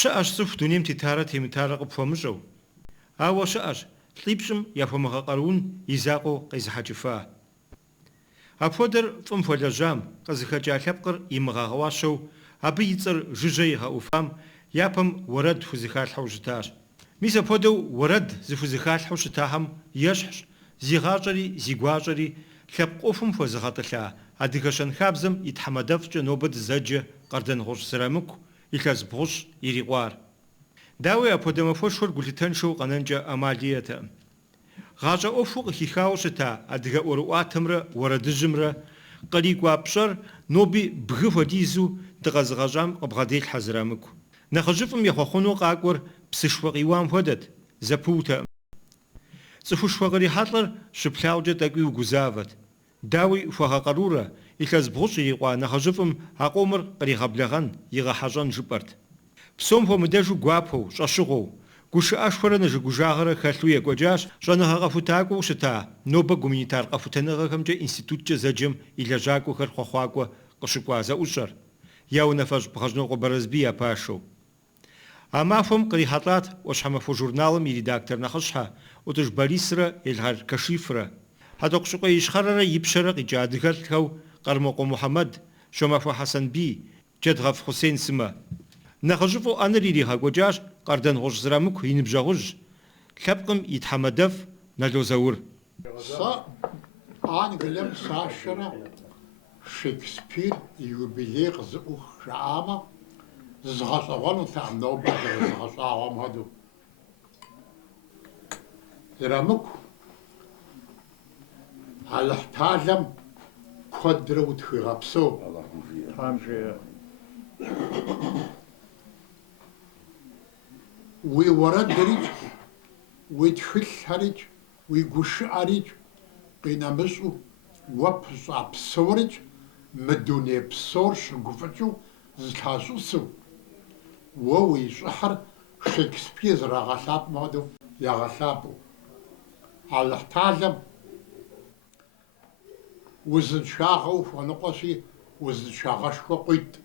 щыӏэщ цӏыху дунейм тетарэ темытарэ къыпхуэмыщӏэу. Ауэ щыӏэщ лӏипщӏым яхуэмыгъэкъэрун и закъуэу къезыхьэкӏыфа. Апхуэдэр фӏым хуэлэжьам, къызыхэкӏа лъэпкъыр имыгъэгъуащэу, абы и цӏэр жыжьэ игъэӏуфам япэм уэрэд хузыхалъхьэу щытащ. Мис апхуэдэу уэрэд зыхузыхалъхьэу щытахэм ещхьщ зи гъащӏэри зи гуащӏэри лъэпкъ ӏуэхум хуэзыгъэтӏылъа адыгэ щэнхабзэм и тхьэмадэфӏкӏэ нобэ дызэджэ Къардэнгъущ Зырамыку илъэс бгъущ ирикъуар. Дауи апхуэдэ махуэшхуэр гулъытэншэу къэнэнкӏэ ӏэмал иӏэтэкъым. ГъащӀэ Ӏуэхуу къыхихауэ щыта адыгэ ӀуэрыӀуатэмрэ уэрэдыжьымрэ кърикӀуа пщӀэр ноби бгы хуэдизу дыкъэзыгъэщӀам къыбгъэделъхьэ Зырамыку. НэхъыжьыфӀым ехъуэхъуну къакӀуэр псышхуэ къиуам хуэдэт, зэпыутэкъым. Цӏыхушхуэ кърихьэлӀэр щыплъагъукӀэ тӀэкӀуи угузавэт. Дауи хуэгъэкъэрурэ, илъэс бгъущӀ ирикъуа нэхъыжьыфӀым а къомыр къригъэблэгъэн, игъэхьэщӀэн жыпӀэрт. Псом хуэмыдэжу гуапэу, щӀэщыгъуэу, гушыӀэшхуэрэ ныжыгужагъэрэ хэлъу екӀуэкӀащ щӀэныгъэ къэхутакӀуэу щыта нобэ гуманитар къэхутэныгъэхэмкӀэ институткӀэ зэджэм и лэжьакӀуэхэр хъуэхъуакӀуэ къыщыкӀуа зэӀущӀэр, я унафэщӀ Бгъэжьнокъуэ Бэрэзбий а пашэу. А махуэм кърихьэлӀат Ӏуащхьэмахуэ журналым и редактор нэхъыщхьэ ӀутӀыж Борисрэ Елгъар Кашифрэ, Хьэтӏохъущыкъуей Ищхъэрэрэ и пщэрэ къикӀа адыгэлӀхэу Къармокъуэ Мухьэмэд, Шомахуэ Хьэсэнбий, Джэдгъэф Хусейн Сымэ. НэхъыжьыфӀу Ӏэныр иригъэкӀуэкӀащ Къардэнгъущ Зырамыку и ныбжьэгъужь, лъэпкъым и тхьэмадэф Налозаур. Сэ Англием сащэрэ Шекспир и юбилей къызыӀух жаӀамэ, зызгъэщӀэгъуэнутэкъым нобэ зэрызыгъэщӀагъуэм хуэдэу. Зырамыку Алыхьталэм куэдрэ утхуигъэпсэу. Уи уэрэдырикӀ, уи тхылъхьэрикӀ, уи гушыӀэрикӀ къинэмыщӀу уэ пыщӀа псорикӀ мы дуней псор щыгуфӀыкӀыу зылъащӀысу уэ уи щӀыхьыр Шекспир зэрагъэлъапӀэм хуэдэу ягъэлъапӀэу. Алыхьталэм узыншагъэ ухуэныкъуэщи, узыншагъэшхуэ къуитӀ.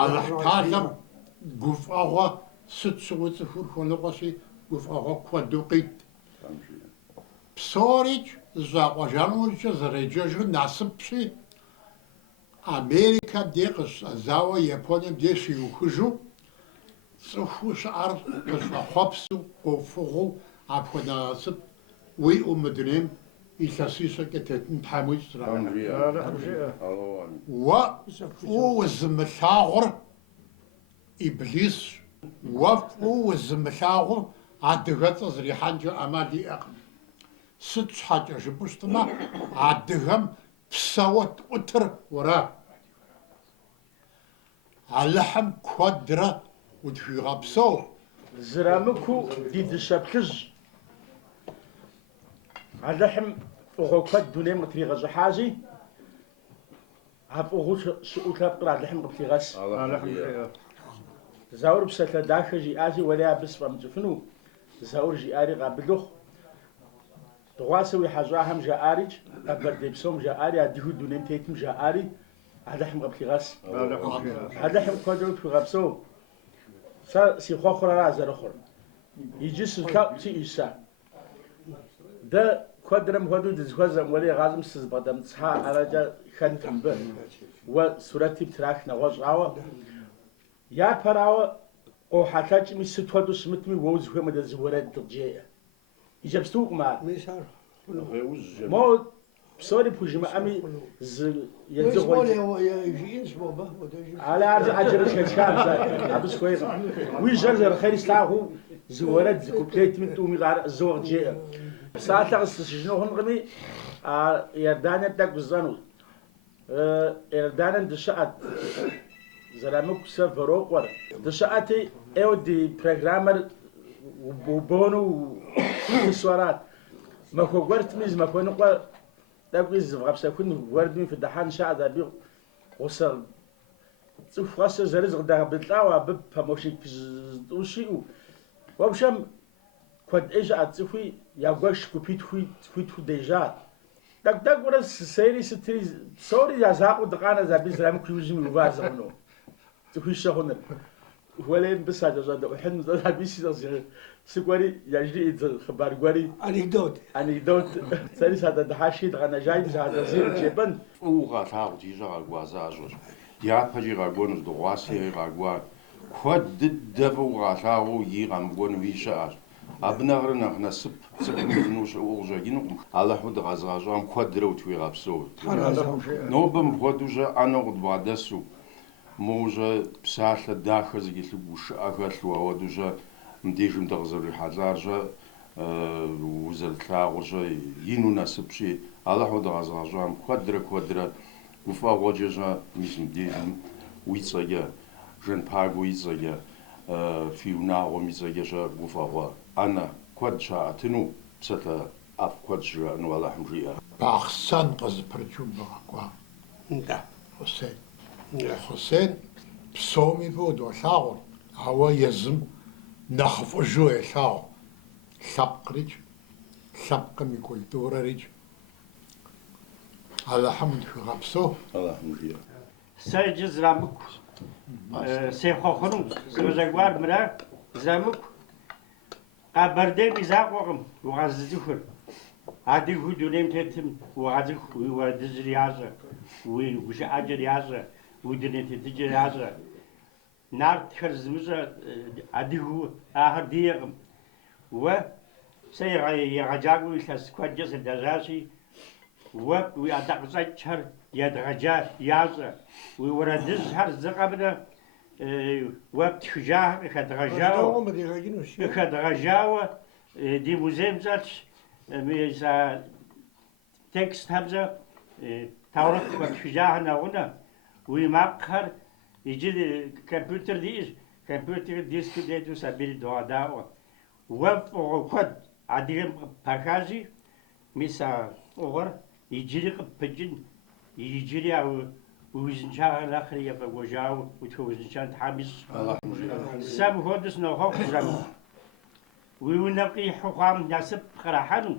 Алыхьталэм гуфӀэгъуэ сыт щыгъуи цӀыхур хуэныкъуэщи, гуфӀэгъуэ куэду къитӀ. ПсорикӀ зыщӀакъуэжэнукӀэ зэреджэжыр насыпщи, Америкэм де къыщӀэзауэ Японием де щиухыжу, цӀыхуу щыӀэр къыщӀэхъуэпсу, къофыгъуу, апхуэдэ насып уиӀэу мы дунейм илъэсищэкӀэ тетын Тхьэм уищӀ. Уэ фӀыуэ узымылъагъур Иблисщ. Уэ фӀыуэ узымылъагъур адыгэцӀэ зрихьэнкӀэ Ӏэмал иӀэкъым. Сыт щхьэкӀэ жыпӀэу щытмэ, адыгэм псэуэ тӀутыр уэрэ. Алыхьым куэдрэ утхуигъэпсэу. Зырамыку ди дыщэ плъыжь. Алыхьым фӀыгъуэ куэд дунейм къытригъэщӀыхьащи, а фӀыгъуэу щыӀэу лъэпкъыр Алыхьым къыплъигъэс. Заур псалъэ дахэ жиӀати, уэри абы сфӀэмыкӀыфыну, Заур жиӀари къабылыхъу. Дыгъуасэ уи хьэщӀахэм жаӀарикӀ, Къэбэрдей псом жаӀари, адыгэу дунейм тетым жаӀари, Алыхьым къыплъигъэс. Алыхьым куэдрэ утхуигъэпсэу. Сэ си хъуэхъур ара зэрыхъур. Иджы сылъэӀу сиӀэщ сэ. Дэ куэдрэ мыхуэдэу дызыхуэзэм уэри гъащӀэм сызбгъэдэмыцхьа ӀэрэкӀэ хэнт мыбы. Уэ сурэти птрах нэгъуэщӀауэ. Япэрауэ къохьэлъэкӀми сыт хуэдэу щымытми уэ узыхуеймэ зы уэрэд дыкъыджеӀэ. Иджыпстукъым ар. Мо псори пхужымыӀэми зы едзыгъуэ. Ар Ӏэджэрэ схэлъхам сэ, абы схуейкъым. Уи жьэр зэрыхъейри слъагъуу зы уэрэд зы куплетми тӀуми зыуэ къыджеӀэ. Псалъэ къысщыжыну хъункъыми, Иорданием тӀэкӀу зыщӀэну. Иорданием дыщыӀэт. Зырамыку сэ Варокъуэр. ДыщыӀэти, Ӏейуэ ди программэр убону тысу арат. Махуэ гуэртми зы махуэ ныкъуэ тӀэкӀуи зывгъэпсэхун гуэрдми фыдыхьэн щаӀэт. Абы гъусэ цӀыху къэсыр зэрыз къыдагъэбылӀауэ, абы помощник тӀу щиӀэу. Уэпшэм куэд Ӏей щыӀэт цӀыхуи я гуэш гупитху дежат. ТӀэкӀу-тӀэкӀуурэ сейри сытри псори я закъуэу дыкъанэ, абы Зырамыку иужьым иувар зыхъуну. ЦӀыхуищэ хъуныр. ولا بس هذا زاد وحن زاد بيسي سكوري يجري خبر قوري أنيكدوت سالس هذا دحاشي دغنا جاي هذا زين جبن وغا ثاو تيجا غوازاجوش يا بجي غاغون دواسي غاغوا خد دفو غا ثاو يغام غون ويشاش أبنغرنا نسب نوش أوجاين على حد غازاجام خدرو توي غابسو نوبم خدوجا أنا قد بعدسو موجا بسالة داخل زي لوش أغلوا ودوجا مديجم دغزر حزارجا وزلتلاغوجا ينو نسب شي على حد غازاجام خدرا وفا وجهجا مش مديجم ويتسايا جن باغو ويتسايا فيونا وميتسايا وفا أنا كود شاعتنو بستا أف كود جران ولا حمريا بأحسن قزبرجوم بقى Да. حسين بسومي بود وثاغر هوا يزم نخف جوي ثاغ سبقرج سبقمي كولتورا رج على حمد في غبسو ولا حمريا سيد زرامك سيخوخنو سوزاغوار مرا زرامك قبردي ميزاقوغم وغاززفر عادي هو دونيم تتم وغازف ودزريازا وش أجريازا ودنيت تجريازا نار تخرزوزا عادي هو آخر ديغم و سيغاجاغو يخس كوجس الدزاسي ويأدق زيتشر يدغجا يازا ويوردز هر زقبنا وقت خجاه خدغجاو خدغجاو دي موزيم زاتش ميزا تكست همزة تورق وقت خجاه ناغونا ويماقهر يجي كمبيوتر ديسك ديتو سابيل دواداو وقت عديم باكازي ميسا أور يجري قبجن يجري أو وزنشان الآخر يبقى وجاو وتوزنشان تحمس سام هودس نوخ زم وينقي حقام ناسب خراحنو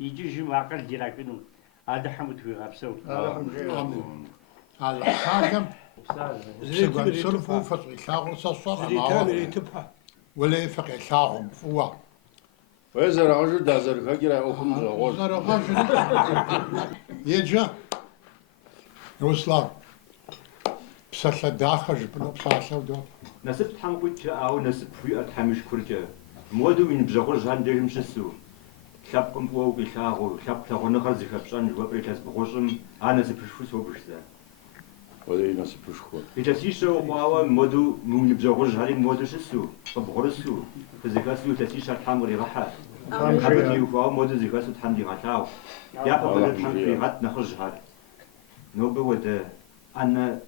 يجي جماقل جراكنو هذا حمد في غابسو الحاكم سيقول سلفو فصل ثاغر صصر ولا يفقع ثاغم فوا وإذا رجل دازر كجرا أخم زغول يجا روسلان بسالة داخل جبنا بسالة ودو نسب تحمقوت أو نسب في أتحمش كرجة مودو من بزغول هندير مشسو شابكم فوق بيشاغو شاب تاغونا خرزي خبشان جواب ريتاس بغوشم أنا سبشفوس وبشزا ولا يناسب بشخور إذا سيشو قاوا مودو من بزغول هاري مودو شسو بغرسو فزكاسو تسيشا تحمري راحة حبتي وفاو مودو زكاسو تحمري غتاو يا بابا تحمري غت نخرج هار نوبة ودا أنا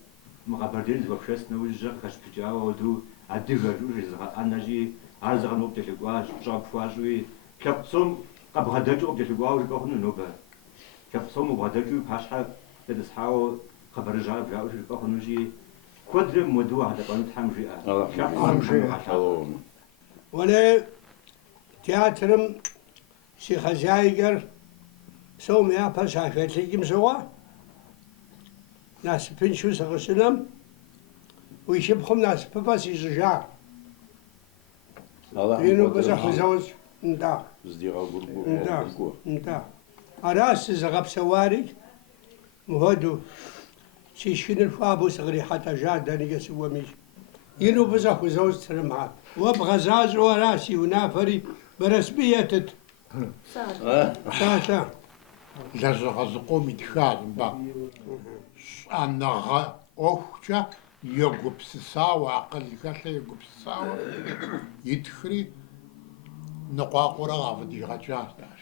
مقابردين زوجش نوجه كاش بجاو ودو أديها جوج أنا جي عرض غنوب تلقواش جاب فواجوي كابتسوم قبغداجو بتلقواو جبهنا نوبة كابتسوم وبغداجو باشها تدسحاو خبر جاب جاوش جبهنا جي قدر مودو هذا بنت حمجي ولا تياترم شيخ زايقر سوم يا باشا تيجي مسوا ناس بنشو سغسلم ويشبخم ناس بباس يزجار ينو بزح زوج نتا نتا أراس زغب سواري مهدو شيشين الفابو صغري حتى جاد دانيك سوا ميش ينو بزح زوج ترمها وبغزاز وراسي ونافري برسبية ساتا لازغزقو متخاذ با أنا أخشى يقبسسا وعقل كذا يقبسسا يدخري نقاقورا غافدي غجاز داش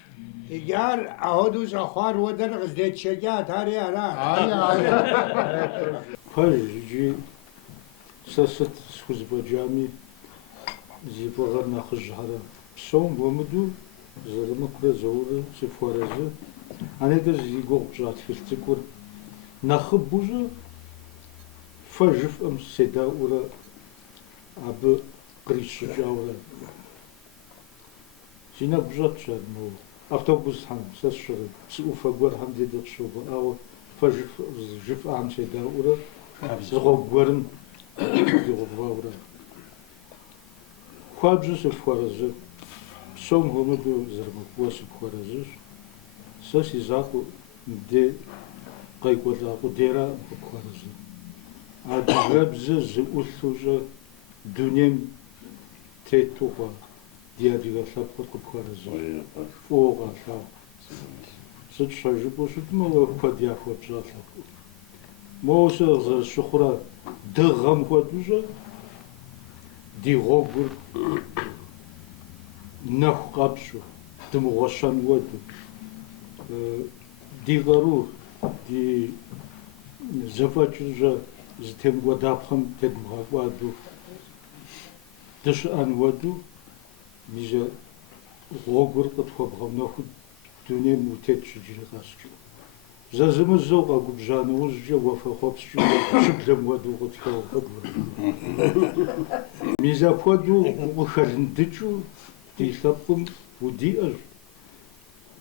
يجار عهدو زخار ودر غزدت شجاعت هاري أنا خرجي سست سوز بجامي زيبغر ناخذ هذا سوم ومدو زرمكرا زور سفورزه أنا ده زيجو جات في التكور نخبوزه فجف أم سدا ورا أب قريش جاورا سينا بجات شرمو أوتوبوس هم سشر سوف أقول هم ديت شوبه أو فجف عم سدا ورا زغو قرن زغو ورا Сыпхуабжьэ сыпхуэрэзы. Псом хуэмыдэу зэрымыхуэ сыпхуэрэзыщ. Сэ си закъуэ мыдей къекӀуэлӀа къудейрам къыпхуэрэзы. Адыгэбзэ зыӀулъу дунейм тету хъуа ди адыгэ лъэпкъыр къыпхуэрэзы. Фӏыуэ къалъагъу. Сыт щхьэжыпӏэу щытмэ, уэ куэд яхуэпщӏа лъэпкъым. Моуэ сэ зэрысщыхъурэ дыгъэм хуэдэу ди гъуэгур нэху къэпщӏу, дымыгъуэщэн хуэдэу, ди къару, ди зэфӏэкӏыр зытемыкӏуэдапхъэм тедмыгъэкӏуадэу дыщыӏэн хуэдэу, мижэ гъуэгур къытхуэбгъэнэхуу дунейм утет щыджри къэскӏэ. Зэзымызэу къэгубжьа нэужькӏэ уафэхъуэпскӏэ щыблэм хуэдэу къытхэухъуэду. Мис апхуэдэу укъыхэлындыкӏыу ди лъэпкъым удиӏэщ.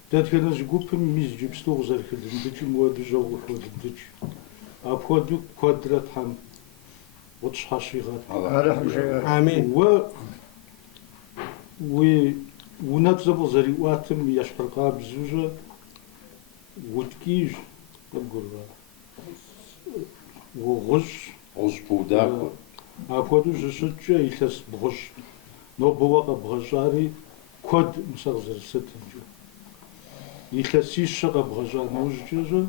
Дэтхэнэ зыгупым мис иджыпсту къызэрыхэлындыкӏым хуэдэу къыхуэлындыкӏ. Апхуэдэу куэдрэ Тхьэм къытщхьэщигъэт. Амин. Уи унэпцӏэ къызэриӏуатым ещхьыркъабзэу уткӏийщ, къыбгурыӏуа. Угъущ. Гъущӏ пудакъуэ. Апхуэдэу щыщыткӏэ илъэс бгъущ. Нобэ уэ къэбгъэщӏари куэд сэ къызэрысытымкӏэ. Илъэсищэ къэбгъэщӏа нэужькӏэ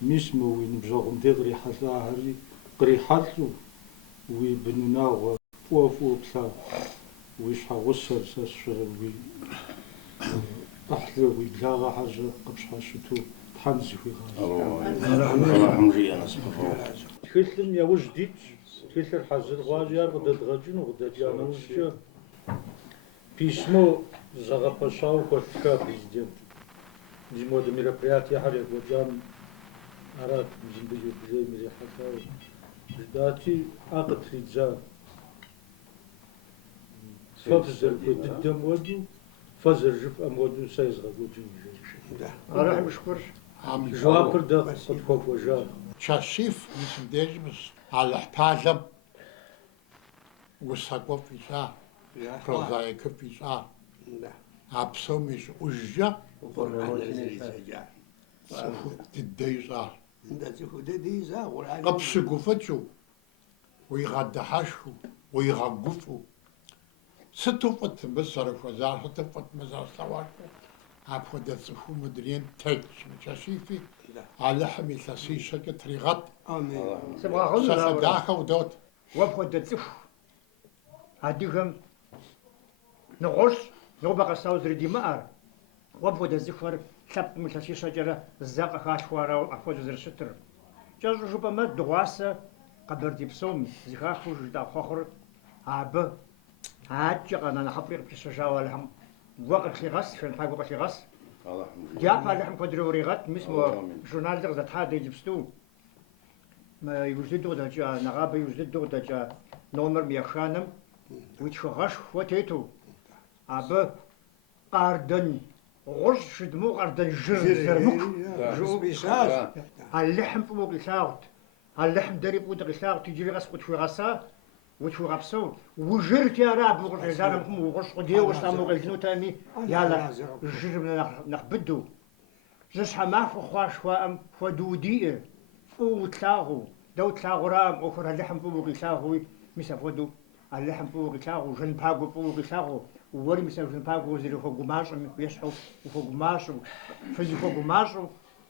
мис мы уи ныбжьэгъум де кърихьэлӏахэри кърихьэлӏэу уи бын унагъуэ фӏыуэ плъагъу. Уи щхьэгъусэр сэ сщӏэрэ уи ӏыхьлы уи благъэхьэр къыпщхьэщыту Тхьэм зыхуигъащ. Тхылъым яужь дитщ. Тхылъыр хьэзыр хъуащи, ар къыдэдгъэкӏыну къыдэкӏа нэужькӏэ письмо зэгъэпэщауэ хуэтлъха президент. Ди моды мероприятиехьэр екӏуэкӏам арат юбилейм ирихьэлӏауэ. Ждати ӏэ къытридза. Фэ фызэрыхуей дыдэм хуэдэу, фэ зэрыжыпӏэм хуэдэу сэ езгъэкӏуэкӏын жаӏэж. Жэуапыр дэ къытхуэкӏуэжа. Чащиф мисым Алыхьталэм усакӏуэфӏ ищӏа, прозаикыфӏ ищӏа. А псом и щӏыӏужкӏэ цӏыху дыдэ ищӏа. Къыпщыгуфӏыкӏыу, уигъэдыхьэшхыу, уигъэгуфӏу. Сыту фӏыт мы зэрыхуэзар, сыту фӏыт мы зэрыслъэгъуакӏуэр. Апхуэдэ цӏыхуу мы дунейм тетщ мы Чащифи. Алыхьым илъэсищэкӏэ тригъэт. Сэ лъэдахэу дот. Уэ апхуэдэ цӏыху адыгэм нэгъуэщӏ, нобэ къэсауэ зэрыдимыӏэр. Уэ апхуэдэ цӏыхухэр лъэпкъым илъэсищэкӏэрэ зэ къыхалъхуарауэ апхуэдэу зэрыщытыр. КӀэщӀу жыпӀэмэ, дыгъуасэ Къэбэрдей псом зыхахыу жыдахъуэхъур абы акӀэ къэна нэхъыфӀри къыпищэжауэ Алыхьым уэ къытригъэс, шэнтхьэгуэ къытригъэс. Дяпэ Алыхьым куэдрэ уригъэт, мис мо журналыр къызэтхьа дэ иджыпсту. Иужь дыдэу къыдэкӀа, нэгъабэ иужь дыдэу къыдэкӀа номер еханэм уи тхыгъэшх уэ тету. Абы къардэн гъущӀ шыдмыӀу къардэн жыр зэрымыху жыӀэу Алыхьым фӀыуэ къилъагъут. Алыхьым дэри фӀыуэ дыкъилъагъут, иджыри къэс къытхуигъэса, утхуигъэпсэу. Ужырти ара абы укъыщӀезар угъущӀ къудейуэ къыщтам укъелынутэми ялэ жырым нэхъ быдэу. Зыщхьэмахуэ хъуа жыхуаӀэм хуэдэу удиӀэ, фӀыуэ утлъагъуу. Дэ утлъагъура Ӏуэхур Алыхьым фӀыуэ къилъагъууи, мис апхуэдэу Алыхьым фӀыуэ къилъагъуу, жэнпагуэ фӀыуэ къилъагъуу. Уэри мис жэнпагуэ зэрыхуэгумащӀэм ещхьу ухуэгумащӀэу, фызыхуэгумащӀэу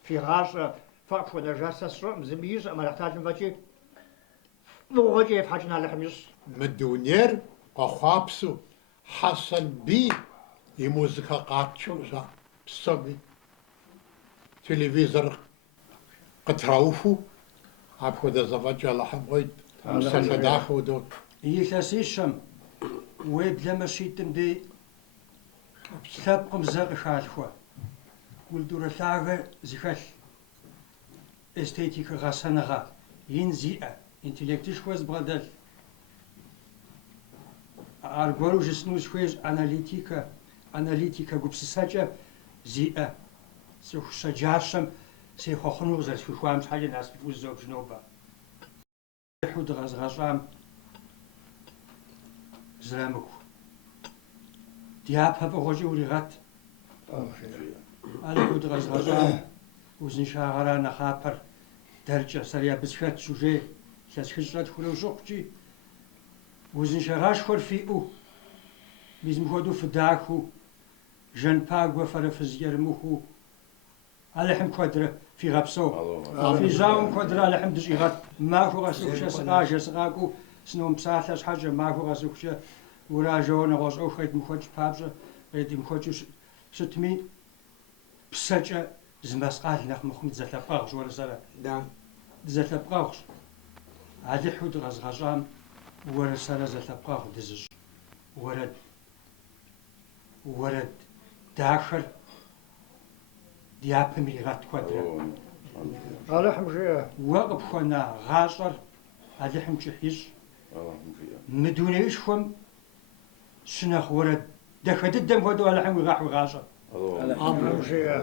фигъащӀэ. Фэ къыпхуэнэжа сэ сщӀэӀым, зыми ищӀэӀым Алыхьталым фӀэкӀи фӀыгъуэкӀэ ефхьэкӀын Алыхьым ищӀ. Мы дунейр къэхъуапсэу Хьэсэн Бий и музыкэ къатчэу ща псоми телевизор къытрауху апхуэдэ зэфӀэкӀ Алыхьым къуейт. Сэ лъэдахэу дот. Илъэсищэм уеблэмэ щитӏым дей лъэпкъым зэ къыхалъхуэ. Культурэ лъагэ зыхэлъ эстетикэ гъэсэныгъэ ин зиӏэ, интеллектышхуэ збгъэдэлъ. Аргуэру жысӏэну сыхуейщ аналитикэ гупсысэкӏэ зиӏэ. Цӏыху щэджащэм сехъуэхъуну къызэрысхуихуам щхьэкӏэ насып узэубжынобэ. Дыгъэзгъэщӏам зрамыху. Диапэ бгъуэкӏэ уригъэт. Алэхуэду къэзгъэщӏам узыншагъэра нэхъапэр дэркӏэ сэри абы схэтщ уже лъэсхыщӏрэ тхурэ ущыхъукӏи узыншагъашхуэр фиӏэу мизым хуэдэу фыдахыу жэн пагуэ фэрэ фыз ермыхуу Алыхьым куэдрэ фигъэпсэу. Фи жьауэм куэдрэ Алыхьым дыщӏигъэт. Махуэ къэсыхущэ сыкъажэ сыкъакӏуэу сыномыпсалъэ щхьэкӏэ махуэ къэсыхущэ уражэуэ нэгъуэщӏ ӏуэху къедмыхуэкӏ папщӏэ къедмыхуэкӏыу щытми псэкӏэ зы мэскъал нэхъ мыхъум дызэлъэпкъэгъущ уэрысэрэ. Дызэлъэпкъэгъущ. Алыхьу дыкъэзгъэщӏам уэрысэрэ зэлъэпкъэгъу дызыщӏ. Уэрэд дахэр диапэм иригъэт куэдрэ. Алыхьым жиӏэ. Уэ къыпхуэна гъащӏэр Алыхьым кӏыхь ищӏ. Мы дунеишхуэм щынэхъ уэрэд дахэ дыдэм хуэдэу Алыхьым уигъэхь уи гъащӏэр. Алыхьым жиӏэ.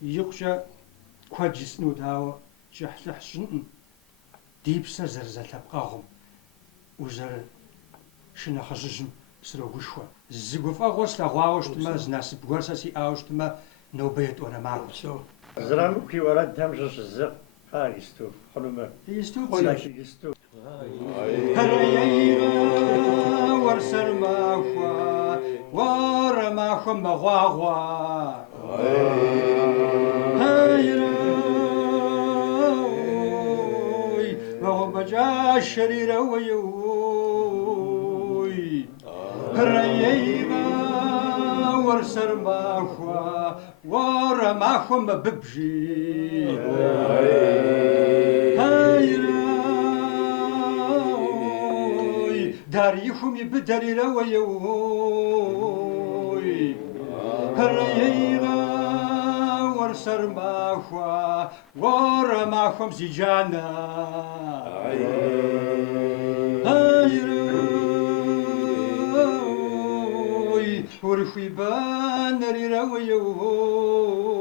Икъукӏэ куэд жысӏэну дауэ кӏыхьлӏыхь щынӏым. Ди псэр зэрызэлъэпкъэгъум узэрышынэхъыжьыжьым срогушхуэ. Зы гуфӏэгъуэ слъэгъуауэ щытмэ, зы насып гуэр сэ сиӏауэ щытмэ, нобэ етӏуанэ макъ. Зрамыкъуи уэрэдхэм щыщ зы исту хъунумэ. Исту Исту. Уэрсэр махуэ, уэрэ махуэм мэгъуагъуэ. Мэгъуэбэкӏа шэрирэ уеуй. Уэрсэр махуэ, уэрэ махуэм мыбыбжи. Дарихум и быдэрирэ уеуй. Уэрсэр махуэ, уэрэ махуэм зи джанэ. Урыхуибэнэрирэ уеуй.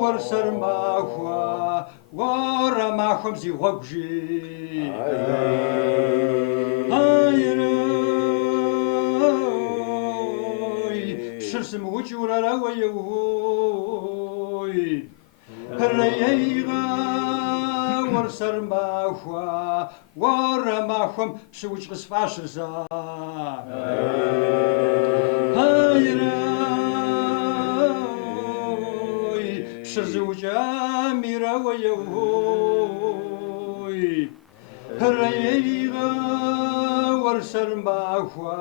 Уэрсэр махуэ, уэрэ махуэм зи гъуэгужи. Пщыр сымыукӏыурэрэ уеуй. Уэрсэр махуэ, уэрэ махуэм пщыукӏ къысфащырзэ. Пщыр зыукӏам ирэ уеуй. Уэрсэр махуэ,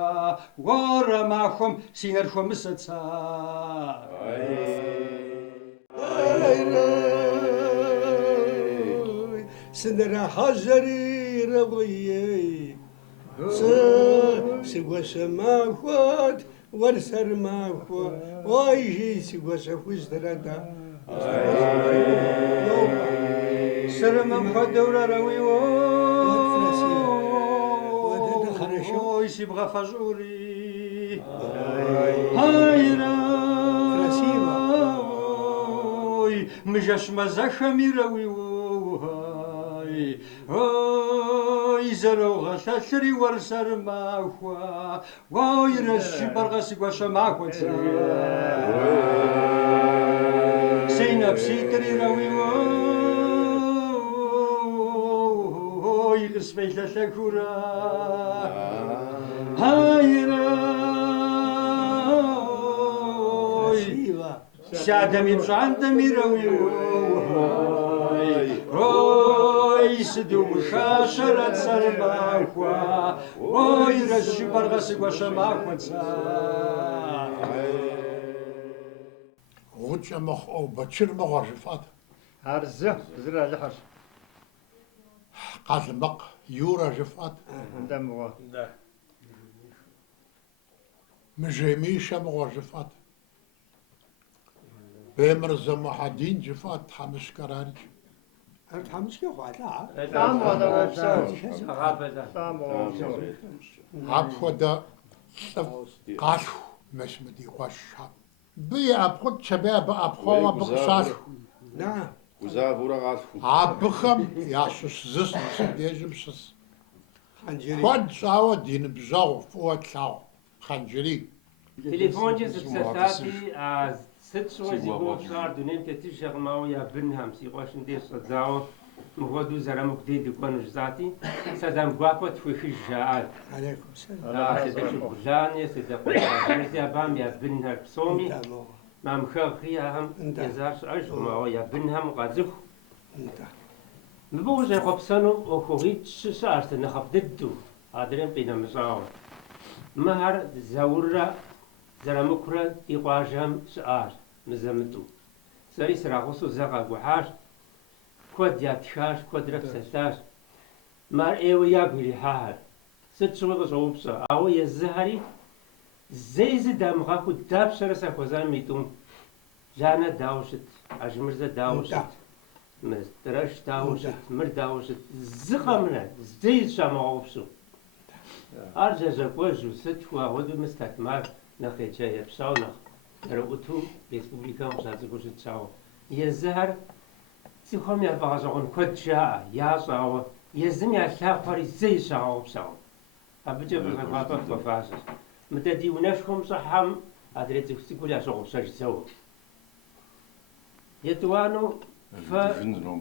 уэрэ махуэм си нэр хуэмысэца. Сынэрахьэжьэри рэгъуей, сыгуэсэ махуэт, уэрсэр махуэ, ой жи сыгуэсэ хуздрэда. Сырымым хуэдэурэ Ой, си бгъэфэщӏури. Мыжэщ мэзэхэм ирэ уиуй. Ой, зэрогъэлъэлъри уэрсэр махуэ, ой, рэщыбэр къэсыгуэщэ махуэцэ. Си нэпситӏыр ирэ уиуй, къысфелъэлъэхурэ. Сядам и пщӏантӏэм ирэ уиуй. Ой, сыду ушащэрэ цэр махуэ, ой, рэщыбэр къэсыгуэщэ махуэцэ. Гъукӏэ мыхъуэу бэчыр мыгъуэ жыфӏат. Ар зыр Алыхьырщ. Къалмыкъ Юрэ жыфӏат. Нтӏэ мыгъуэ. Мыжемишэ мыгъуэ жыфӏат. Бемырзэ Мухьэдин жыфӏат Тхьэмыщкӏэрарщ. Тхьэмыщкӏэ хъуалъа? Апхуэдэ лӏыф къалъху Месмыд и къуэш. Бы и ӏэпхъут щабей абы ӏэпхъуэу абы къыщалъху. Узавурэ къалъху. Абыхэм ящыщ зыс Насып дежым щыс. خنجري كود شاوة دين بزاو فوق شاو خنجري تليفون جس بساتي ست شوي زيقو بشار دونيم تتشغ ماو يا بنهم سيقوش ندير صداو مغودو زرمك دي دكون جزاتي سادام قوابو تفوخي الجاعات عليكم السلام سيدك بلاني سيدك بلاني بام يا بنها بصومي ما مخاخيها هم يزارش عشو ماو يا بنهم غازخ مبوز يقبسانو وخوغيت شاشت نخب ددو عادرين بينا مزاو مهر زورا زرمكرا يقواجهم شعار مزمتو سري سراغوسو زغا قوحاش كود ياتشاش كود رفسشاش مار ايو يابيري حال ست شوغ زوبسا او يزهري زي زدام غاكو داب شرسا كوزان ميتون جانا داوشت عجمرزا داوشت مسترش داوشت مر داوشت زغمنا زي شامغوبسو أرجع جاكوجو ست ودو مستثمر نخيتشا يبساو نخ رؤوتو ريسبوبليكا مشازكوش تشاو يزهر سيخوم يبغازون كوتشا ياساو يزم يا فري زي شاو بساو أبجا بغاطا تفاسس متى وناشكم صحام أدريت تقول يا شغل ساج سو يتوانو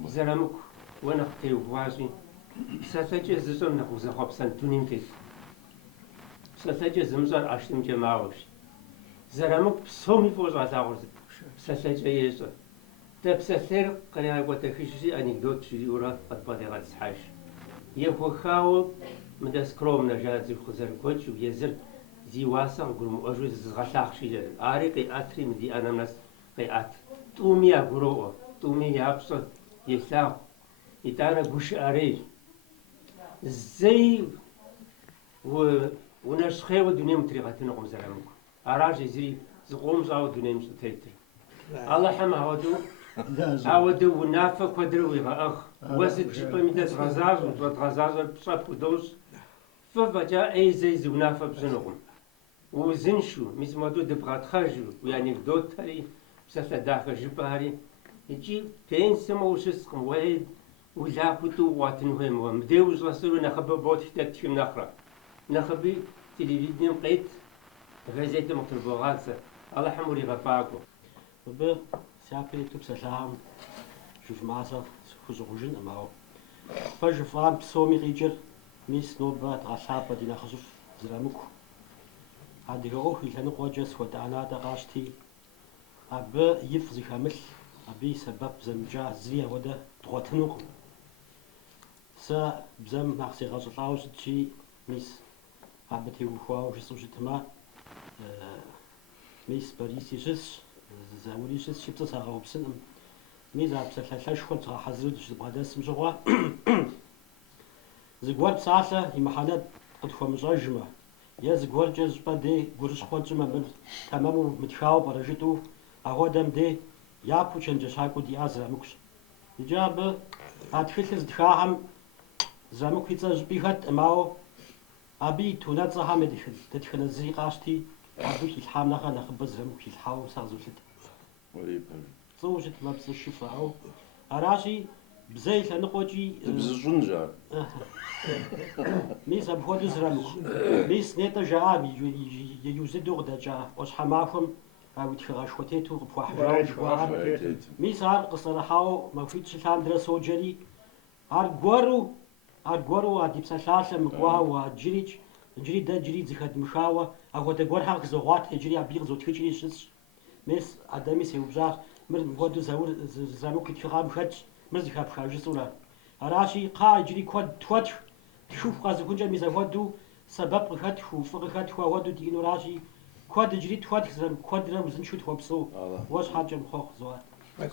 زرمك ونختي وفاسي ساتجي زون نخوز خبسان تونيمتي ساتجي زمزار أشتم جماعوش زرمك بسومي فوز عتاغوز ساتجي يسو تبسثير قريها وتخشي أنكدوت شدي ورا قد بدي غاد سحاش يخو خاو مدس كروم نجات زي خزر كوتش ويزر زي واسع قرم أجوز زغلاق شيء آري أتري مدي أنا ناس قيات تومي أقرو تومي يابس يساق يتانا قش أري زي ونشخي ودنيا متريغاتنا قم زرمك أراجي زي زقوم زاو دنيا مستيتر الله حما هودو عودو ونافا كودرو يغاخ وسط جيبا ميدات غزاز وطوات غزاز بصاب ودوس ففجاء اي زي ونافا بزنوغم وزنشو ميزمادو دبغات خاجو ويعني دوت هاري بسافة داخل جيبا هاري يجي فين سما وشسقم وايد ولا كتو واتنوهم ومديوز لصلو نخبا بوت حتى في نخرة نخبي تلفزيون قيت غازيت مقتل الله حمولي غفاكو وب سافي تبسلام شوف معصا خزوجن معه فجفان بسومي غيجر ميس نوبات غشابة دينا خزوف زرامكو هادي غوخ يلهن قوجس ودعنا دغاشتي أب يفزي خامل أبي سبب زمجا زريا ودا تغوتنوق سا بزم ناقصي غزلاوش تشي ميس أبتي وخواو جسو جتما ميس باريسي جس زاولي جس شبت صاغو بسنم ميزا بسلحلاش خلت غحزود جبادس مجوا زغوار بساعة يمحانات قد خمزاجمة يا زغوار جز بدي غرش خواجمة من تمامو متشاو برجتو أغودم دي يابو چنجش هاكو دي أزرا مكش يجاب هاتخلز دخاهم زامك هيتزاج بيخت ماو أبي تونات زهام دخل تدخل الزي قاشتي أبوش الحام نخا نخبز زامك الحاو سازوشت زوجت ما بس الشفاء أراشي بزيت نقوجي بزجنجا ميس أبهود زرامك ميس نيتا جابي يوزدو غدا جا وش حماكم أو تخرج وتيتو بواحد ميس هار قصر حاو ما فيتش الحام درسو جري أرجورو أدي بسالاسة مقوا وجريج جري دا جري زخد مشاوة أو تقول حق زوات هجري أبيغ زوت هجري شش ميس أدمي سيوبزار مرد ودو زور زاموك تخاب خدش مرد خاب خارج صورة أراشي قا جري كود توتش تشوف قازو كنجا ميس ودو سبب خد وفق خد ودو دينو راشي كود جري توتش زم كود رم زنشوت وبسو واش حاجة مخوخ زوات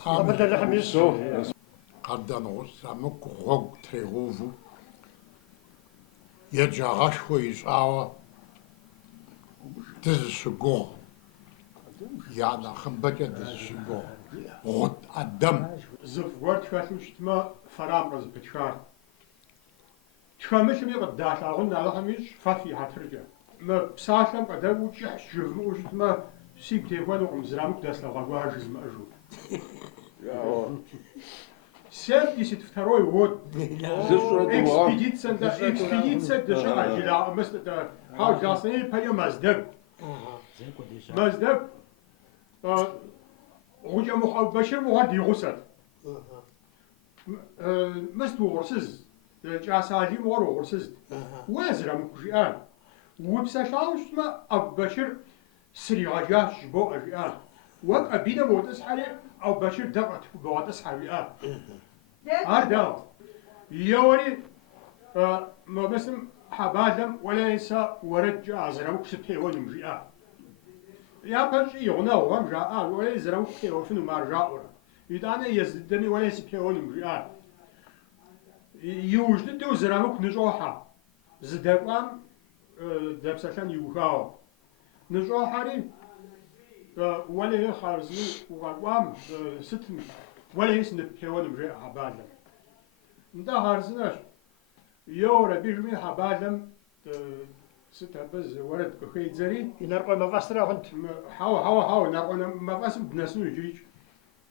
أبدا لحميسو قدانو سامك غوغ تريغوفو يجا غشو يسعوا تزسقو يعني خنبكة تزسقو غد الدم زفوات شواتوش تما فرام رز بتشار تشامش مي قداش أغنى لحميش فافي هترجع ما بساشم قدام وجح جفوش تما سيب تيوان ومزرامك داس لغواج مأجو 72-й год. Экспедиция дышала, жила, мы хаудасные пойдем маздеб. Маздеб, уже башир мухад юсад. مست ورسز جاسالي مور ورسز وازرم كجان وبسشاوش ما أبشر سريعاش بو أجان وق أبينا موتس حالي أو بشر دقت بواتس حالي هذا يوري ما بسم حبادم ولا ينسى ورد جازرم كسبتي ونمجيا يا بشي يغنى ومجا ولا يزرم كسبتي وفنو مرجع إذا أنا يزدني ولا يسبيون مجال يوجد دو زرامك نجوحة زدقام دبسشان يوخاو نجوحة ري ولا يخارزني وقام ستن ولا يسند بيون مجال حبالم ندا هارزناش يورا بيجمي حبالم ستة بز ورد كخيت زري ينرقو مفاسرة هنت هاو نرقو مفاسم بنسنو يجيج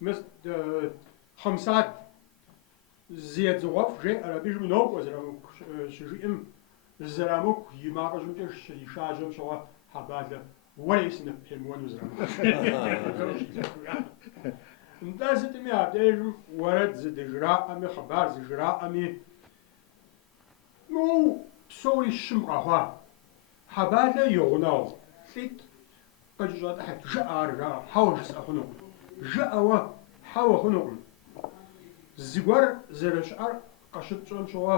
مست خمسات زياد زغف جاء على بيجو نوب وزرامك شجيم زرامك يمارج متش يشاجم شوا حبادة وليس نفهمون وزرامك انتاز تمي عبدالجو ورد زد جراء أمي خبار زد جراء أمي مو سوري الشمعة هوا حبادة يغناو فيت قجرات أحد جاء رجاء حوش أخنو جاءوا حوا خنوم زجور زرشار قشط شون شوا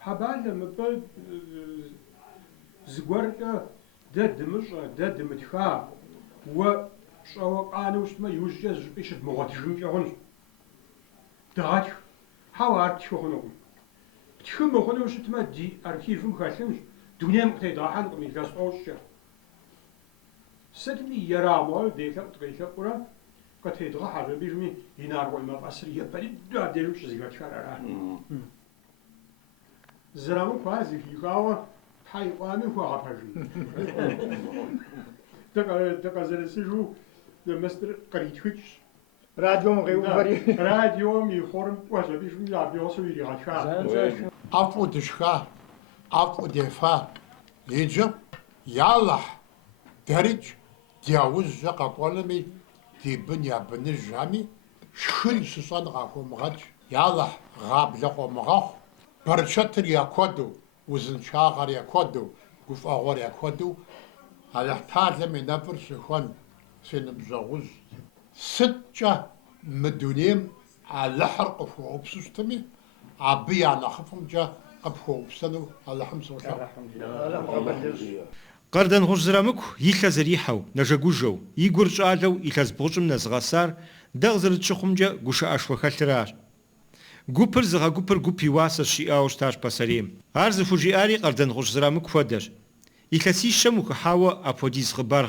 حبال لما بد زجور ده دمش ده دمتخا وشوا قالوا ما يوجد إيش مغادرين يهون داش حوا شو خنوم شو مخنوم شو تما دي أركيفهم خالصين دنيا مقتدى حن قمي جالس أوشة ستني يرامو ديكا تريكا قرا قد هيدغا حاجة بيجمي ينار والما بأسرية بريد دا ديروش زيغات شارع زرامو كوازي يقاوة حيواني هو عطاجي دقا زرسيجو مستر قريتوش راديو مغيو بري راديو ميخورم واجا بيجمي لابيو سوي لغات شارع أفو دشخا أفو دفا يجب يالح درج دياوز قطولمي دي بنيا بنجامي شل سوسان غاكو مغاج يالح غاب لقو مغاخ برشتر ياكودو وزن شاغر ياكودو قف أغور ياكودو على احتاج من نفر سخون سنبزغوز ستة مدونيم على حرق فوق بسوستمي عبي على خفم جا قفوق بسنو على حمسو قردن غوش زرامك يخز ريحو نجاجوجو يقول شالو يخز بوجم نزغسار دغزر تشخمجا قوشا أشوا خلترار قوبر زغا قوبر قوبي واسا شيئاوش تاش بسريم عرض فوجياري قردن غوش زرامك فودر يخسي شموك حاوة أبوديز غبار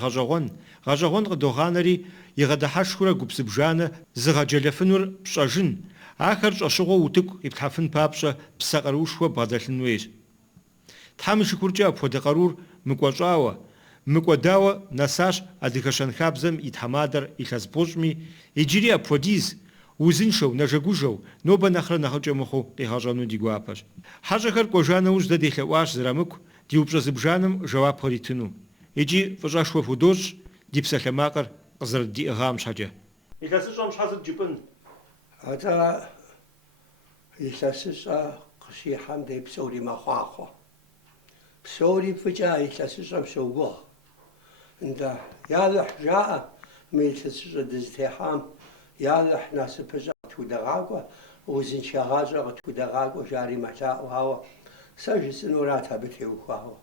غاجاغون غدوغانري يغدحاش خورا قوب سبجانة زغا جلفنور بشاجن آخر أشغو وتك يبتحفن بابشا بساقروش وبادلن ويش تحمش كورجا بودا قرور مكواداوا نساش أديكشان خابزم يتحمادر يخز بوجمي يجري أبوديز وزنشو نجاجوجو نوبا نخرا نخرجا مخو تيهاجانو ديگواباش حاجة خر كوجانا وش دا ديخلواش زرامكو ديوبجا زبجانم جواب هوريتنو يجي فجاش وفودوش ديبسالماقر قزر دي إغامش حاجة يخسشو مش حاصل جبن هذا يساسس قشي حمدي بسوري ما خواخو بسوري فجأة يساسس بسوقوه انت يالح جاء ميساسس دزتحام يالح ناس فجأة تودغاقوه وزن شغاجة تودغاقوه جاري مشاء وهو سجس نوراتها بتيوخوه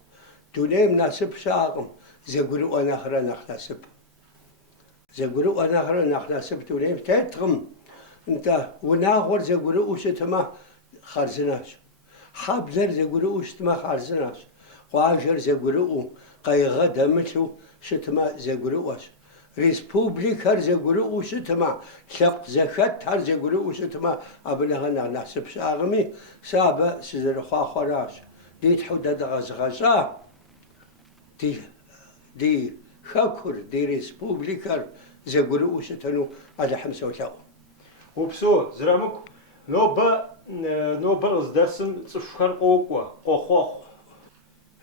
دونيم ناسب شاقم زقروا نخرا نخناسب زقروا نخرا نخناسب دونيم تتغم انت وناغور زقروا وشتما خرزناش حبزر زقروا وشتما خرزناش قواجر زقروا قيغة دمتو شتما زقرواش ريسبوبليكار زقروا وشتما شق زكات هر زقروا وشتما أبنها نحسب شاغمي سابا سزر خواخراش ديت حدد غزغزا دي خاكر دي ريسبوبليكار زقروا وشتنو على حمسة وشاو وبسو زرامك نوبل زداسم صفخر قوقوا قوخوخ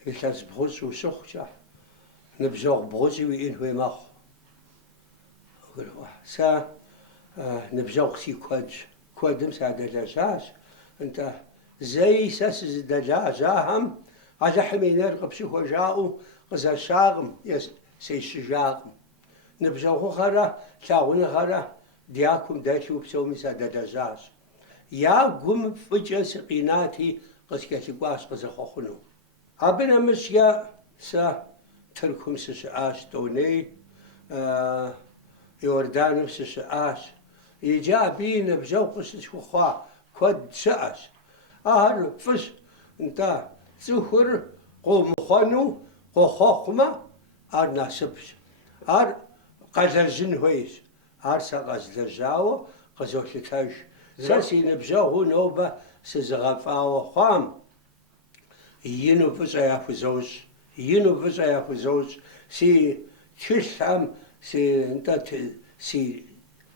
إلتاز بغوز وسخشة نبزوغ بغوزي وين هو ماخ سا نبزوغ سي كودم سا دجاج انت زي ساس دجاجهم على حمينر قبشو جاءوا قزا شاغم يس سي شجاغم نبزوغ خرا تاغون خرا دياكم داشو بسومي سا دجاج يا قم فجأة سقيناتي قسكتي قاس قزا خوخنو أبنا مسيا سا تركم سسعاش دوني يوردانو سسعاش إيجابين بزوق سسخوا كود سعاش أهر فس انتا سخر قوم خانو قوخوخما أر ناسبش أر قزلزن هويس أر سقزلزاو قزوشتاش ساسي نبزوه نوبة سزغفاو خام ينو فزا يا فزوج سي تشام سي انت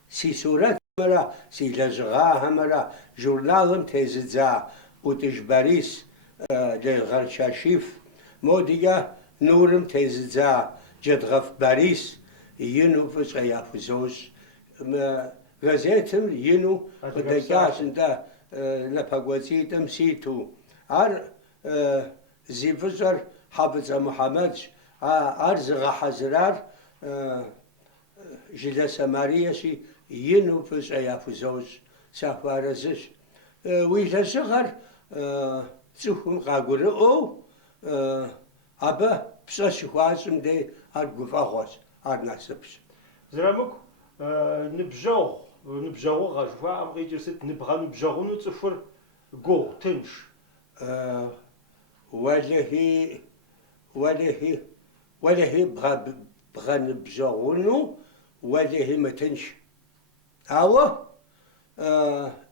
سي صورات مرا سي لزغا مرا جورنالم تززا وتجباريس للغرشاشيف موديا نورم تززا جدغف باريس ينو فزا يا فزوج غازيتم ينو بدكاش انت لباغوتيتم سيتو ار زيفزر حافظ محمد أرزغ حزرار جلسة ماريشي ينو فز يافوزوز سافارزش ويجا صغر تسوهم قاقول أو أبا بساش خواسم دي أرقف أخواس أرناسبش زرامك نبجاو غاجوا أم غيجر ست نبغى نبجاو نتصفر جو تنش وله بغى نبجاونو وله متنش أوا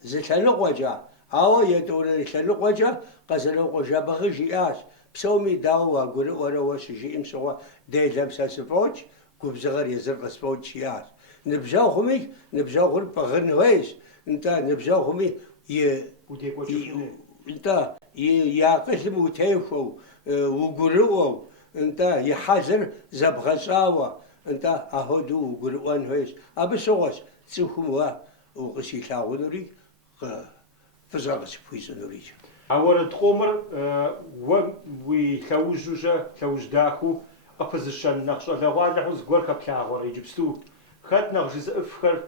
زلتلق وجا أوا يدور زلتلق وجا قزلق وجا بغجي آش بسومي داوا قول ورا وسجي مسوا دي لمسا سفوج كوبزغر يزرق سفوج شياش نبجاو خمي نبجاو خل بغن ويش انت نبجاو خمي انت ياقل موتيفو وقلوو انت يحزر زبغساوة انت اهدو وقلوان هيش ابسوغس تسوخموا وقسي لاغو نوري فزاغس فويس نوري أول تقومر ويخوزوجا خوزداخو أفزشان نقش لواجه وزغور كبلاغور يجبستو خد نغجز افخر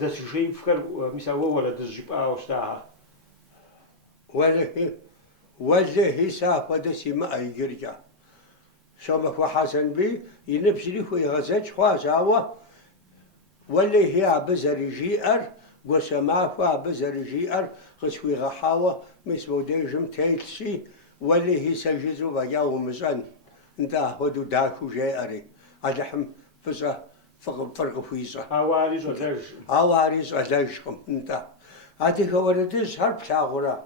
دسجين فخر مساوا ولا دسجيب اوشتاها وله سافة دسي ما يرجع شامك وحسن بي ينبسلي خوي غزج خواجاوة وله هي بزر جيئر وسمافة بزر جيئر غشوي غحاوة مسبو ديجم تيلسي وله هي سجزو بجاو مزن انت هدو داكو جيئري أجحم فزا فرق فيزا عواريز ألاجكم انت هذه ولدز هرب شاغرة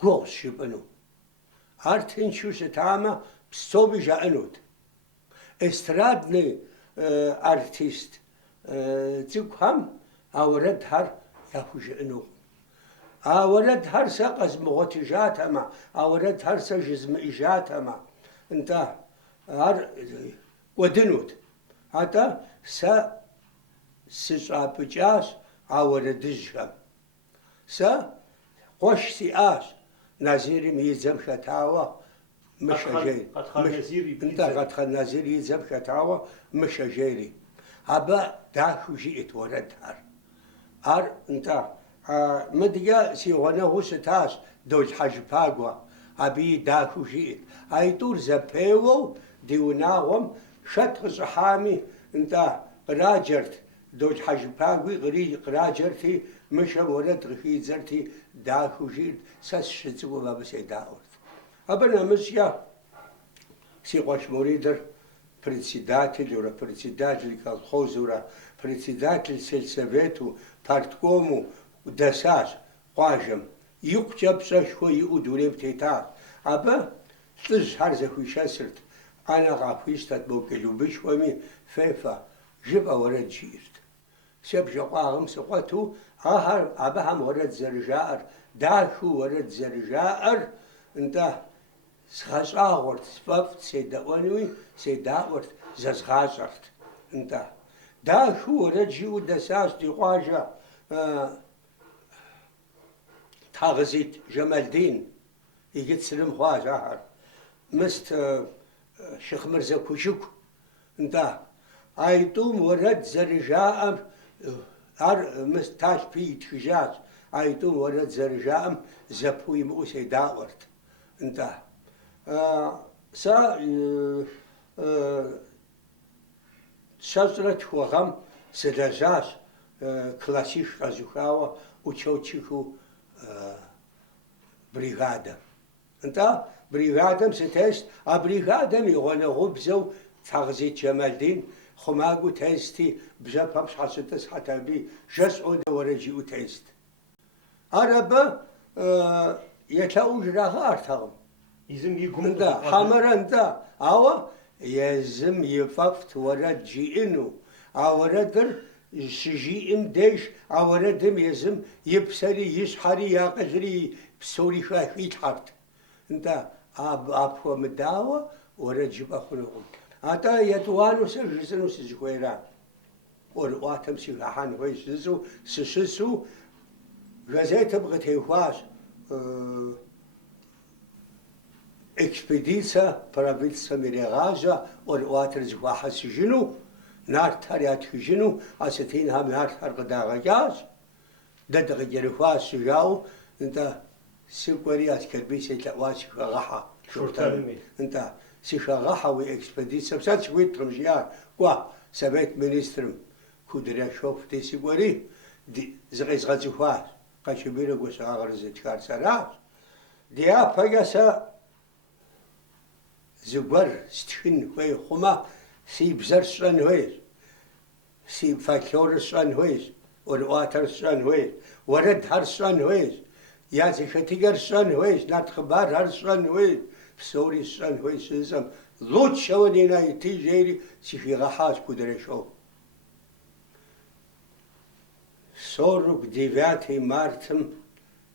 قوس شبنو هرتين شو ستامة بستوبي جانود استرادني ارتيست تقهم اورد هر يافو جانو اورد هر سقز مغتجاتما اورد هر سجزم اجاتما انت هر ودنود هذا سا سجابجاس اوردجهم سا قش سياس نازيري ميزم خطاوة مشاجيري انت قد نازيري يزم خطاوة مشاجيري هبا داخو جيت ورد هر انت مديا سيوانا هو ستاس دوج حاج باقوا ابي داخو جيت اي دور زبيو ديوناهم شتغ صحامي انت راجرت دوج حاج باقوي غري راجرتي مش ورد غفي زرتي داخو جيت ساس شتغو بابا سيداورت ابنا مسيا سيقوش مريدر председатель, ура председатель колхоза, ура председатель сельсовету, парткому, дасаж, қажым, юқчапсаш хой удурем тетар. Аба, тыз харза хуйшасырт, ана ғапуистат боке любиш вами фефа, жива ура джирт. سبجقاهم سقطوا أبهم ورد زرجائر داخو ورد زرجائر انت سخاشاغورت سبفت سيداونوي سيداورت زازغاشرت انت داخو ورد جيو دساس ديقواجا تاغزيت جمال الدين يجي تسلم خواج آخر مست شيخ مرزا كوشك انت ايتوم ورد زرجاء مست تاش بي تخجاج ايتوم ورد زرجاء زبوي مو سيداورت انت سا شجرة وغم سدجاج كلاسيش قزوخاوة وتشوتشيكو بريغادا انت بريغادم ستست ابريغادم يغنى غبزو تغزيت جمال الدين خماغو تيستي بجاب حشتس حتى بي جسعود ورجيو تيست عربة يتلاوج راغار تغم يزم يقوم انت حمر انت اوا يزم يففت ورد جيئنو اورد شجي امدش اوردم يزم يبسري يشحري ياقجري بسوري خاخي تحرت انت ابو مداوة ورجب اخنقم اتا يتوانو سجسنو سجويرا ورواتم سيغاحان ويسزو سشسو غزيت بغتي خواش اكسبيديسا برافيتسا ميريغاجا ورواتر زواحا سجنو نار تاريات خجنو أستين هم نار تار قداغ جاز ددغ جرفاس سجاو انت سيقوريات كربي سيتلواس شغاحا شرطان انت سيشغاحا وإكسبedيسيا بسات شويت رمجيار قوا سبيت منسترم كودريا شوف دي سيقوري دي زغيز غزفاس قاشبيرو قوسا غرزت كار سراس ديا فاقسا زبر ستخن وي خما سي بزر سران هويس سي فاكيور سران هويس والواتر سران هويس ورد هر سران هويس يازي ختيجر سران هويس نات خبار هر سران هويس بسوري سران هويس زم لوت شونينا يتي جيري سي في غحاس كودرشو سورك ديفاتي مارتم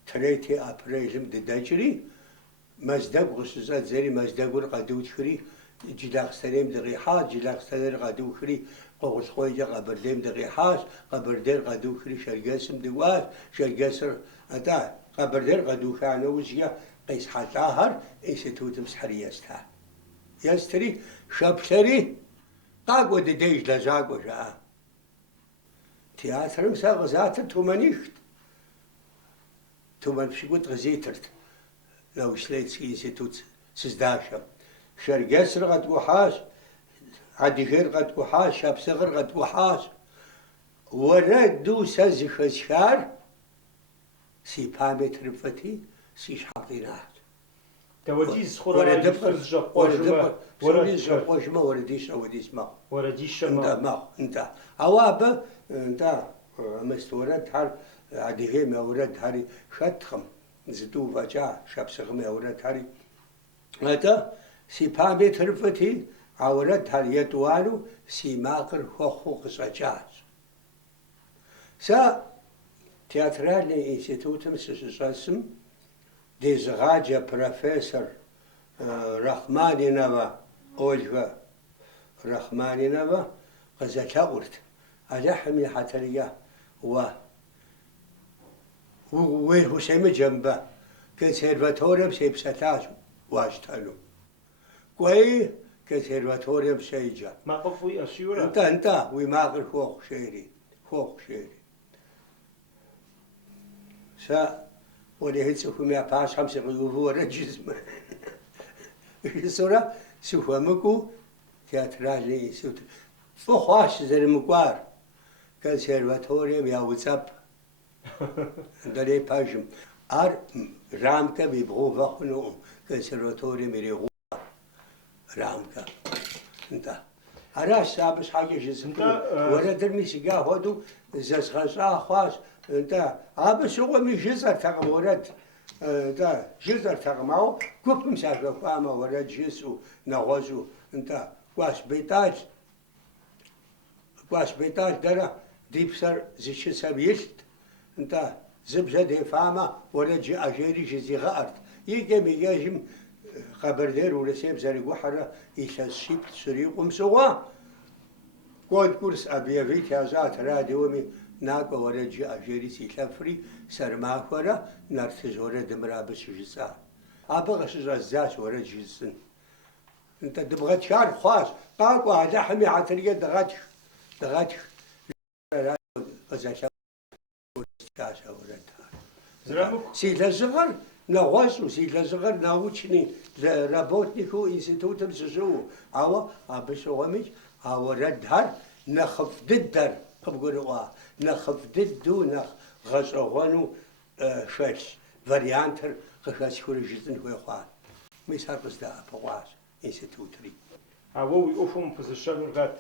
تريتي ابريلم ددجري مزدق غسوزات زري مزدقور قدوت خري جلاقستريم دقيحات جلاقستر قدو خري قوس خويجا قبرديم دقيحات قبردير قدو خري شرقاسم دواس شرقاسر اتا قبردير قدو خانو وزيا قيس حتاهر انستوت مسحريستا يستري شبشري قاقو ديج لزاقو جاء تياتر مسا غزاتر تومانيخت تومان بشكوت غزيترت لو شليت سي انستوت سزداشا شرقسر قد وحاش عدي غير قد وحاش شاب صغر قد وحاش ورد دو سز خشار سي بامت رفتي سي شحطينات توديز خورا ورديش ورديش وديش ما ورديش ما انت اواب انت مستورد هر عدي غير ما ورد هاري شتخم زدو فجا شاب صغر ما ورد هاري هذا سي بامي ترفتي عورت هر يدوانو سي ماقر خوخو قصاجاز سا تياترالي انستوتم سسساسم دي زغاجة بروفيسور رحماني نوا أولغا رحماني نوا قزاجا قلت ألحمي حتريا وين حسيم جنبه كونسيرفاتوريوم سيبساتاسو واجتالو كوي كونسيرفاتوريوم سيجا ما قفوي أسيورا انت ويماغر فوق شيري سا ولهت سوف ما باش خمس غيوفو رجزم الصورة سوف مكو تياتراجي سوت فخواش زي المقوار كونسيرفاتوريوم يا واتساب داري باجم رامكا بيبغو فخنو كونسيرفاتوريوم يريغو رامكا انت علاش سابس حاجه جسم ولا درمي سيقا هودو زاز غشا خواش انت عابس هو مي جزر تاع ورد انت جزر تاع ماو كوب مسافه فاما ورد جسو نغوزو انت واش بيتاج درا ديبسر زيش سبيلت انت زبزة دي فاما ولا جي أجيري جزي غارت يجم خبر دير ولا سيبزر وحرة يشسيب سريقهم سوا قد كورس أبي فيت يا زات راديومي ناقة ولا جي أجيري سيلفري سرماك ورا نرتز ورا دمرا بس جزار أبغى شجاز ورا جزن انت تبغى تشار خاص قاقوا على حمي عطرية دغاتش غزاشا كاسا ورا سيلا زغر نغوص وسيلا زغر ناوتشني رابوتنيكو انستوت بسسو أو أبسو غمج أو ردهر نخف ددر قبقروا نخف ددو نخ غزوغانو شلش فاريانتر قشاش كل جزن هو خوان ميسار قصدا بواس انستوتري أو يقفهم في الشغل غات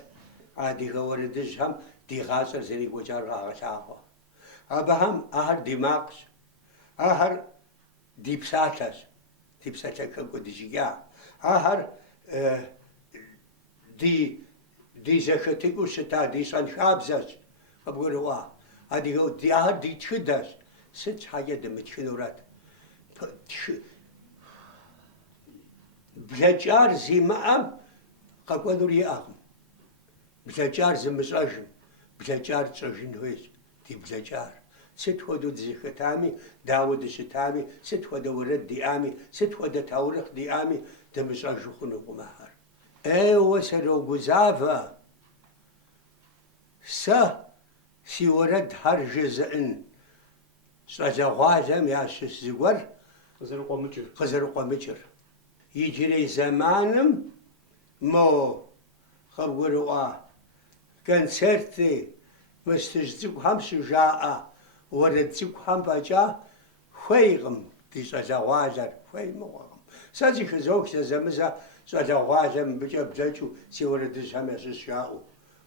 عادي غوردجهم دي غاسر زي وجار راغشاقو أبهم أهر دماغش أهر ديبساتش كو ديجيا أهر دي زكتيكو شتا دي سانشابزش أبغوا هذه هو دي أهر دي تشدش ست حاجة دمتشنورات بلجار زي ما قبلوا رياهم بلجار زي مساجم بلجار تسجن هويس دي بلجار ست ودو زكتامي داود شتامي ست ودو ورد ديامي ست ودو تورق ديامي تمساجو خنو مهر ايوه سرو جزافة سي ورد هر جزءن سأزغوازم يا شسزور خزر قمجر يجري زمانم مو خبروا كان سرتي مستجزك هم سجاء وردزك هم بجا خيغم دي سأزغوازر خيغ مغم سازي خزوك سزمزا سأزغوازم بجا بجاجو سي وردز هم يسجاء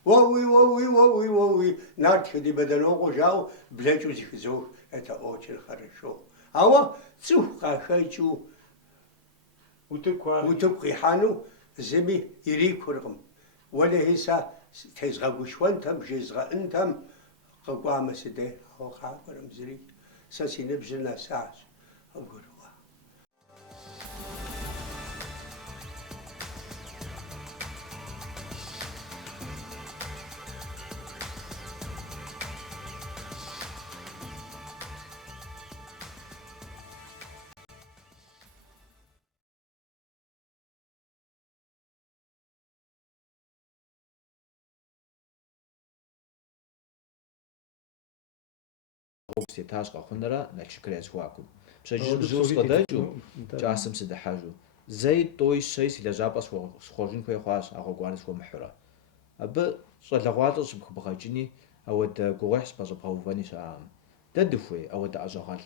ووي نارت خدي بدلوغو جاو بجاجو زي خزوك это очень хорошо. А вот цуха хочу утукви хану земи ирикургм. ولا هسا تزغبو شوانتم جزغا انتم قوام سده او خاطرم زري ساسي نبجنا ساس اقول سيتاش قخنرا نشكريز واكم بشجوز قداجو جاسم سدحاجو زي توي شي سيلاجاباس خورجين كوي خواش اخو غوانس ومحرا اب صلغواتس بخبخاجيني او د غوحس بازباوفاني شام ددفوي او د اجغال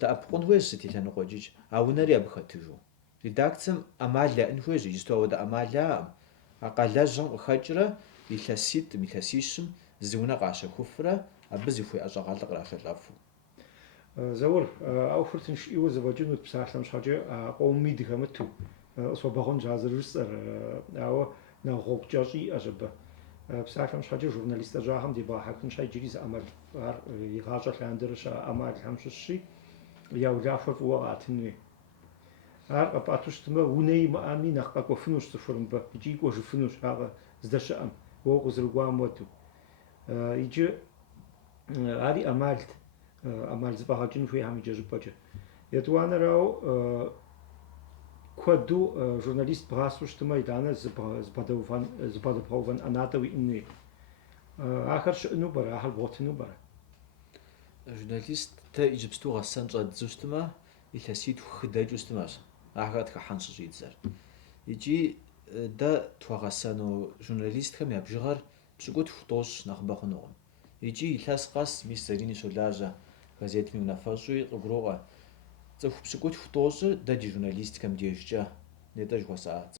تابقون ويس تيتان قوجيج او نري بخاتجو ريداكتسم امالا انفوجي جستو د امالا اقالاجن خاجره يلاسيت ميكاسيشم زونا قاشا كفره أبزي في أجاقال تقرأ لافو. زور أو فرتنش إيوه زواجين وتبساحلم شاجة قومي دخمتو أصوبهون جازر رسر أو نغوب جاجي أجبه بساحلم شاجة جورناليست جاهم دي باحكن شاي جريز أمر يغاجر لاندرش أمر همششي ياو لافر وقاتنوي أباتوش تما وني مأمي نخبك وفنوش تفرم به يجيك وجفنوش هذا زدشأم وغزر قواموتو يجي هذه أمال زباحجين في هم يجي بجا يتوانا راو كودو جورناليست براسوش تما يدانا زبادوفان أناتوي إني آخر شأنو برا آخر بوتنو برا جورناليست تا يجبستو غسان جاد زوستما يلاسيت خداج وستماش آخر تكحانش جيدزار يجي دا توغسانو جورناليست كم يبجغر بشكوت فطوش نخبخنوهم يجي يلاسقاس ميستريني شولاجا غازيت ميونا فاشوي قبروغا تفو بشكوت فطوش دا دي جورناليست كم ديججا نداج وساعات